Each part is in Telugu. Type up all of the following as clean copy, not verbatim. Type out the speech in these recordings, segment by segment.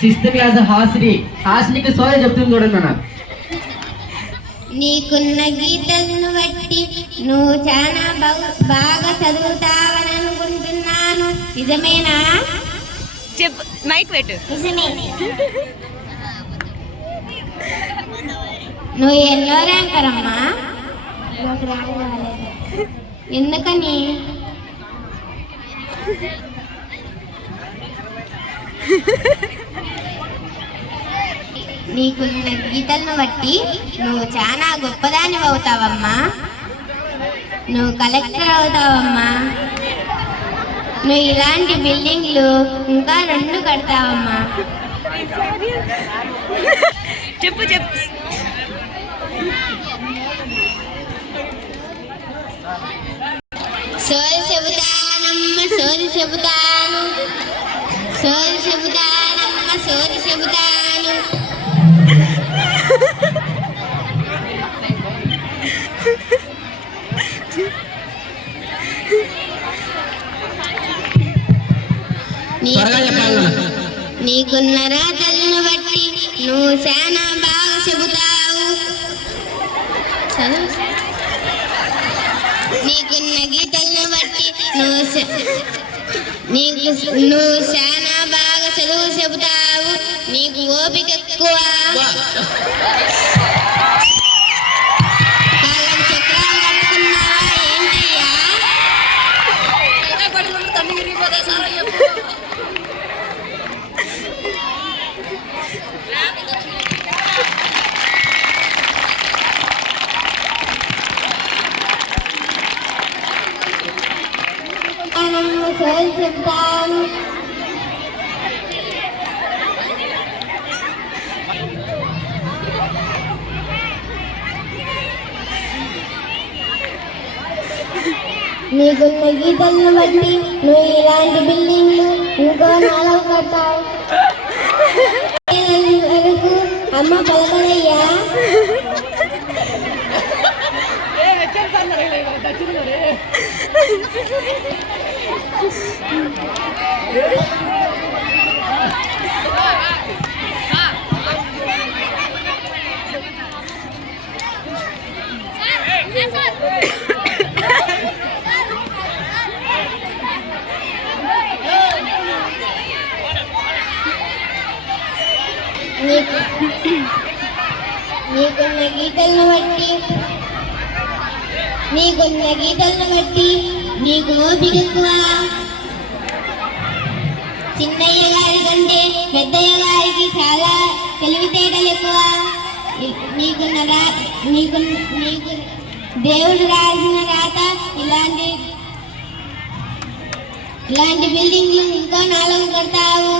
సిక్స్త్ క్లాస్ హాసినికి సోయ చెప్తుంది చూడండి అన్న. నీకున్న గీతలను బట్టి నువ్వు చాలా బాగా చదువుతావని అనుకుంటున్నాను. నిజమేనా? చెప్పు, మైక్ పెట్టు. నిజమే. నువ్వు ఎన్నో ర్యాంకర్ అమ్మా? ఎందుకని? నీకున్న గీతలను బట్టి నువ్వు చాలా గొప్పదాని అవుతావమ్మా. నువ్వు కలెక్టర్ అవుతావమ్మా. నువ్వు ఇలాంటి బిల్డింగ్లు ఇంకా 2 కడతావమ్మా. చెప్పు చెప్పు. సోది చెబుతానమ్మ సోది చెబుతాను, సోది చెబుతానమ్మ సోది చెబుతాను. నీకున్న రాతలను బట్టి నువ్వు చాలా బాగా చెబుతావు. నీకున్న గీతలను బట్టి నువ్వు చాలా బాగా చదువు చెబుతావు. నీకు ఓపిక ఎక్కువ. కాళ్ళకు చక్రాలు కట్టుకున్నావా ఏంటయ్యా? సోది చెప్తాను. నీకున్న గీతలను బట్టి నువ్వు ఇలాంటి బిల్డింగ్లు ఇంకో 4 కట్టావు. వరకు అమ్మ పలకలయ్యా. నీకున్న గీతలను బట్టి నీకు ఓపిక ఎక్కువ. చిన్నయ్య గారి కంటే పెద్దయ్య గారికి చాలా తెలివితేటలు ఎక్కువ. నీకు దేవుడు రాసిన రాత ఇలాంటి బిల్డింగ్లు ఇంకా 4 కడతావు.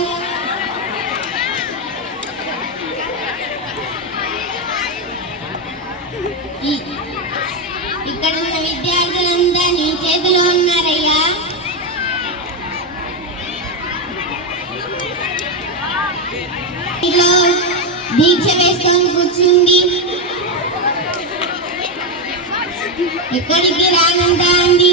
ఇక్కడున్న విద్యార్థులంతా నీ చేతిలో ఉన్నారయ్యా. ఇంట్లో దీక్ష వేసుకొని కూర్చుంది. ఎక్కడికి రానంటా అంది.